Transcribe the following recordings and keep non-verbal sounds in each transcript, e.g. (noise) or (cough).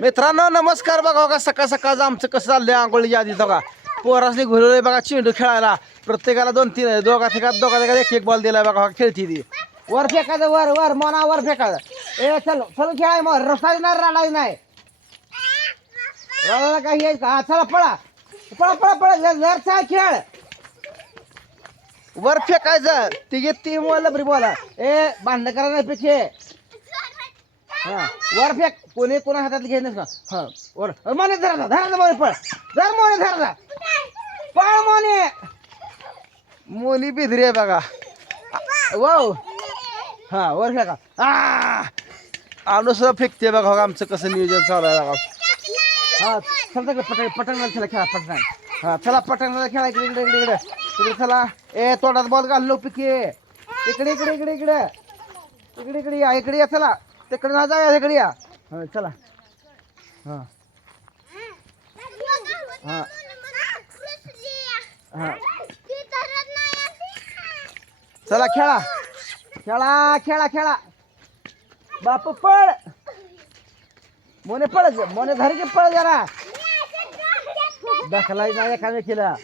मित्रांनो नमस्कार बघा बघा सकाळ सकाळचं आमचं कसं चाललंय आंघोळीच्या आधी बघा. पोरासनी घुरवलंय बघा चेंडू खेळायला. प्रत्येकाला दोन तीन दोघा फेकात दोघा फेकात एक एक बॉल दिलाय बघा खेळती ती. वर फेकायचं वर वर मना वर फेकायचं. ए चल चल खेळाय मग रसाळी नाही रडाई नाही. रडायला काही यायचं हा, चला पळा. पळा पळा पळा जर चाल खेळ. वर फेकायचं. तिघे ती लबरी बोला. ए भांडण करा नाही पेक्षे हा वर फेक. कोणी कोणा हातात घेणार का? हा वर. अ, मोने धरा धरा मोने पळ. धर मोने धरा पळ मोने. मोनी बिधरी आहे बघा. वाव. हा वर का आ! आलो सुद्धा फेकते बघा बघा आमचं कसं नियोजन चालू आहे बघा. हा चलता का पटण पटणाला चला खेळा पटंग हा चला पटणाला खेळा इकडे इकडे इकडे इकडे. इकडे चला. ए तोंडात बॉल घाललो पिके. इकडे इकडे इकडे इकडे. इकडे इकडे या इकडे या चला. तिकडे ना जाऊया तिकडे या. हा चला. हा. हां. हां. चला खेळा. खेळा खेळा खेळा. बाप पळ. मोने पळ मोने धर की पळ जरा. दाखलाय नाही एखाद्या केला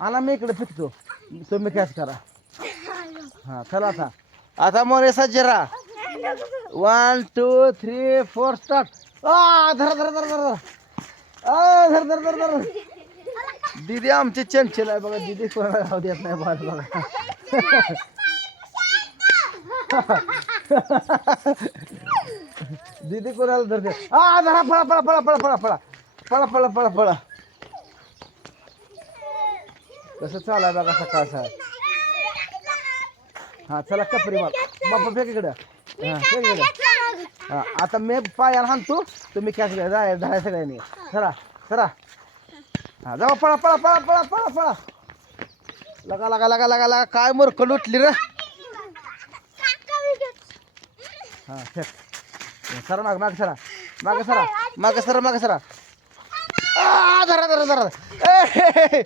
आला मी इकडे फिरतो. तुम्ही कॅच करा. हा चला आता. आता मोने सज्जरा one two three four start आ धर धर धर धर आ धर धर धर धर. दीदी आमची चंचल आहे बघा. दीदी कोणाला राहू देत नाही बघा बघा. दीदी कोणाला धरते आ धरा पळा पळा पळा पळा पळा पळा. पळा पळा पळा पळा. कसं चालाय बघा सकाळचा हा चला कपरी मार. बाप्पा फेक इकडं. हा. हा. आता मी पायाला हाणतो तुम्ही कॅच घ्या जाय धाय सगळ्यांनी. चला चला. हा जाऊ पळा पळा पळा पळा पळा पळा. लगा लगा लगा लगा लगा काय मोरकल उठली रे. हा सरा माग माग सरा. माग सरा माग सरा माग सरा. आ, धरा धरा धरा. ए, हे, हे, हे.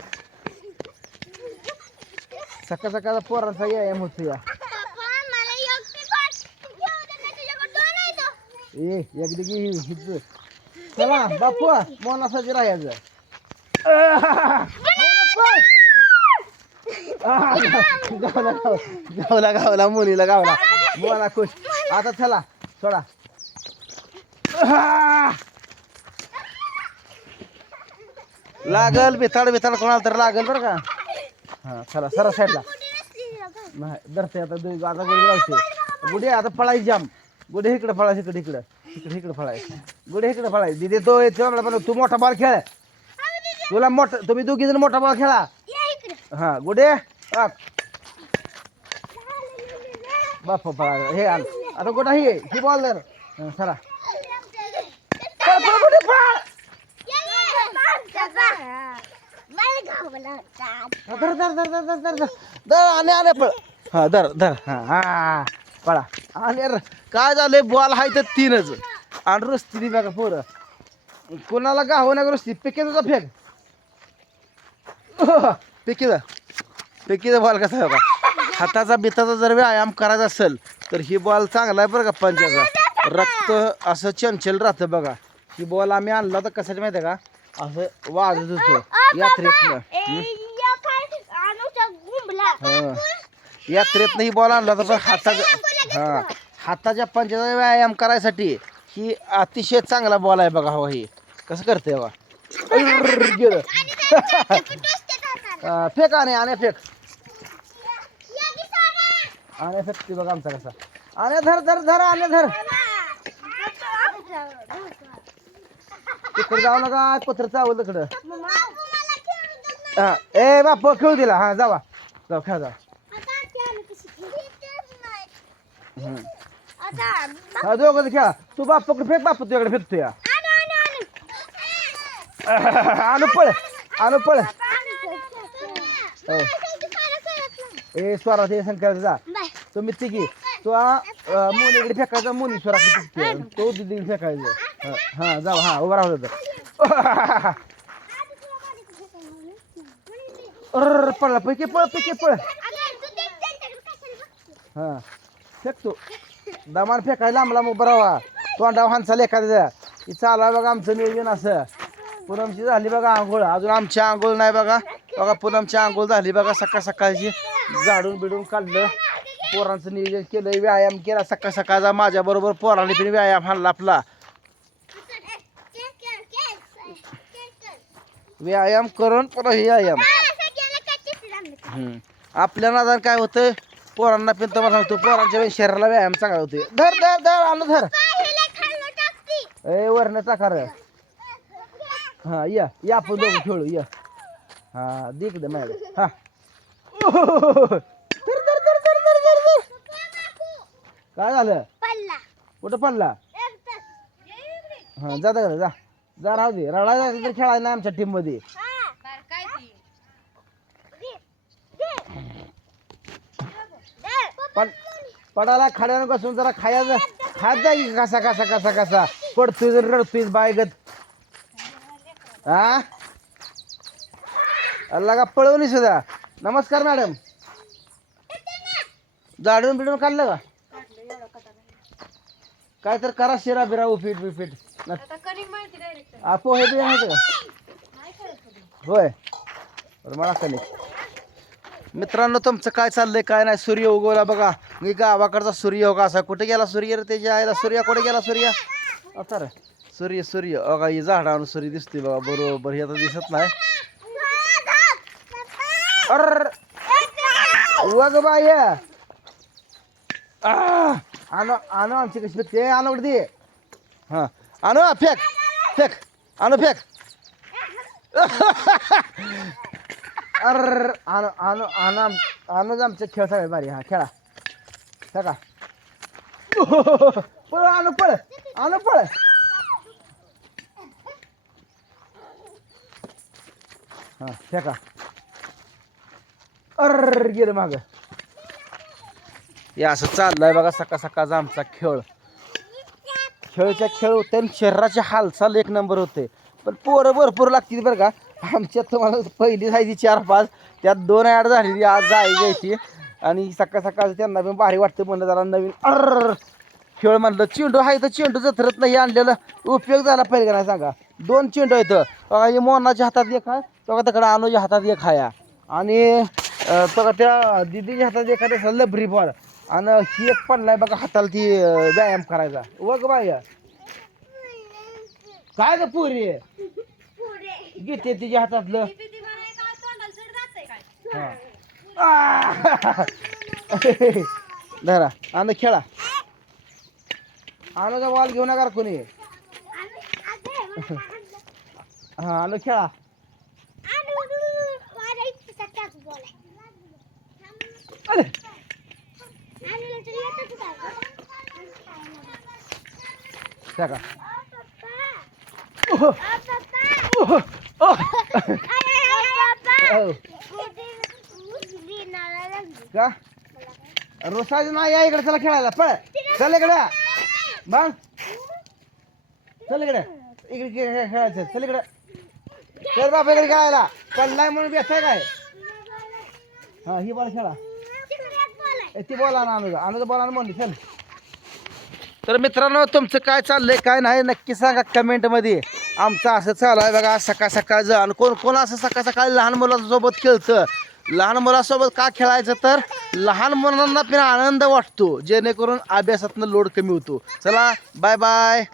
सकाळ सकाळ पोरांचा या या मोठं या. ए एकदी की हिच. चला बापू मोनासाठी राहायचं. गावला गावला गावला मुलीला गावला. मोना खुश. आता चला सोडा. लागल बिथाड बिथाड कोणाला तर लागल बरं का? हा चला सरा साईडला. नाही धरते आता दु- आता गुढी लावते गुढी आता पळायची जाम गुडे इकडे फळा इकडे इकडे. इकडे इकडे फळा गुडे इकडे फळा दिदी तो पण तू मोठा बॉल खेळ. तुला मोठ तुम्ही दोघी जण मोठा बॉल खेळा. हा गुडे बाप. फळा हे आल आता गोटा ही ही बॉल दर सरा धर धर धर धर धर धर. धर आले आले पळ. हा धर धर. हा. पळा. आणि र- काय झालंय? बॉल हाय तर तीनच. आणि रस्ती बघा पोरं. कोणाला गाव ना रस्ती? पिके तुझा फेक. पिकीचा पिकीचा बॉल कसा आहे बघा? हाताचा बिताचा जर व्यायाम करायचा असेल तर ही बॉल चांगला आहे बरं का पंचाचा रक्त असं चंचल राहतं बघा. ही बॉल आम्ही आणला तर कशाचं माहिती आहे का? असं वाजत होतं यात्रेतनं. हं? हा. यात्रेतनं ही बॉल आणला तर हाताचा हा. हाताच्या पंचाचा व्यायाम करायसाठी ही अतिशय चांगला बॉल आहे बघा हो ही. कसं करते गेलं. हा, फेक आणि आणि फेक. आणि फेक ते बघा आमचा कसा. आणि धर धर धर आणि धर. तिकडे जाऊ नका पत्र चावल तिकडं. हा ए बाप खेळू दिला. हा जावा. जाऊ खेळा जा हा दोघं खेळा तू बाप पकड फेक बाप तुझ्याकडे फेकतो या आणू पळ. आणू पळ. ए स्वरा ते संख्या जा. तुम्ही तिघी तो मुलीकडे फेकायचा मुली स्वरा तो दिदी फेकायचं. हा, जाऊ हा उभा राहू अर पळला पैकी पळ पैकी पळ हा. फेकतो दमान फेकायला लांब उभा राहा तोंडाव हानचाल एखाद्या ही चालू बघा आमचं नियोजन असं. पूनमची झाली बघा आंघोळ. अजून आमची आंघोळ नाही बघा. बघा पूनमची आंघोळ झाली बघा सकाळ सकाळची. झाडून बिडून काढलं. पोरांचं नियोजन केलं व्यायाम केला. सकाळ सकाळचा माझ्या बरोबर पोरांनी पण व्यायाम हाणला आपला. व्यायाम करून पुन्हा हे व्यायाम. आपल्या नादान काय होतं? पोरांना पण तुम्हाला सांगतो पोरांच्या वेळी शरीराला व्यायाम चांगला होतो धर धर धर आणू धर. ए वरण टाकार हा या या आपण दोघं खेळू या. हा देख दे मॅडम हा. काय झालं? कुठं पडला? हा जा जा जा. जा राहू दे. रडा तर खेळायला आमच्या टीममध्ये. पण पडाला खाड्यानं बसून जरा खायचं खात जा की कसा कसा कसा कसा पडतोय जर रडतोय बायगत. हा अल्ला का पळवणी सुद्धा. नमस्कार मॅडम. जाडून बिडून काढलं का? काय तर करा शिरा बिरा उफीट बिफीट न- आ, पोहे बी का? होय. बरं मला कनिक मित्रांनो तुमचं काय चाललंय काय नाही सूर्य उगवला बघा. मी गावाकडचा सूर्य हो असा? कुठे गेला सूर्य रे त्याच्या आईला? सूर्य कुठे गेला सूर्य? आता रे. सूर्य सूर्य. अगा ही झाडावर सूर्य दिसते बघा. बरोबर हे आता दिसत नाही. अर वग बाय. आणो आणो आमची कशी ते आणो दे हां. आणो फेक. फेक. आणो फेक. अर आनो आनो आणो आम- आमचा आमचे खेळ सगळे भारी हा खेळा. सका (laughs) पळ आणू पळ. आणू पळ. हा फेका. अर गेलं माग. हे असं चाललंय बघा सकाळ सकाळचा आमचा खेळ. खेळच्या खेळ होते आणि शरीराची हालचाल एक नंबर होते. पण पोरं भरपूर लागतील बरं का? आमच्यात तुम्हाला पहिली जायची चार पाच त्यात दोन ॲड झालेली आज जायची आणि सकाळ सकाळ त्यांना पण भारी वाटतं म्हणलं जरा नवीन अर खेळ म्हणलं. चेंडू आहे तर चेंडू जत्रत नाही आणलेलं. उपयोग झाला पहिले का नाही सांगा. दोन चेंडू आहेत. बघा हे मोहनाच्या हातात एक आहे बघा तिकडं अनुच्या हातात एक आहे. आणि अं, त्या दिदीच्या हातात एका आहे लबरी बॉल. आणि ही एक पडलाय बघा हाताला ती व्यायाम करायचा. वग बाय. काय ग पुरी? घेते तिच्या हातातलं. हा. (laughs) धरा आणि खेळा. आणूचा बॉल घेऊ नका कोणी. हा आणू खेळा. अरे. का रोसाज नाही या इकडे चला खेळायला. पळ. चल इकडे. मग चल इकडे. इकडे खेळ- खेळायचं. चल इकडे. चल बापा इकडे खेळायला. पडलाय म्हणून बेसाय काय? हा ही बॉल खेळा. ती बॉल आणा आणू आणू बॉल आणू म्हणली. चल. तर मित्रांनो तुमचं काय चाललंय काय नाही नक्की सांगा कमेंटमध्ये आमचं असं चालू आहे बघा सकाळ सकाळचं आणि कोण कोण असं सकाळ सकाळी लहान मुलांसोबत खेळतं? लहान मुलासोबत का खेळायचं तर? लहान मुलांना पण आनंद वाटतो जेणेकरून अभ्यासातनं लोड कमी होतो. चला बाय बाय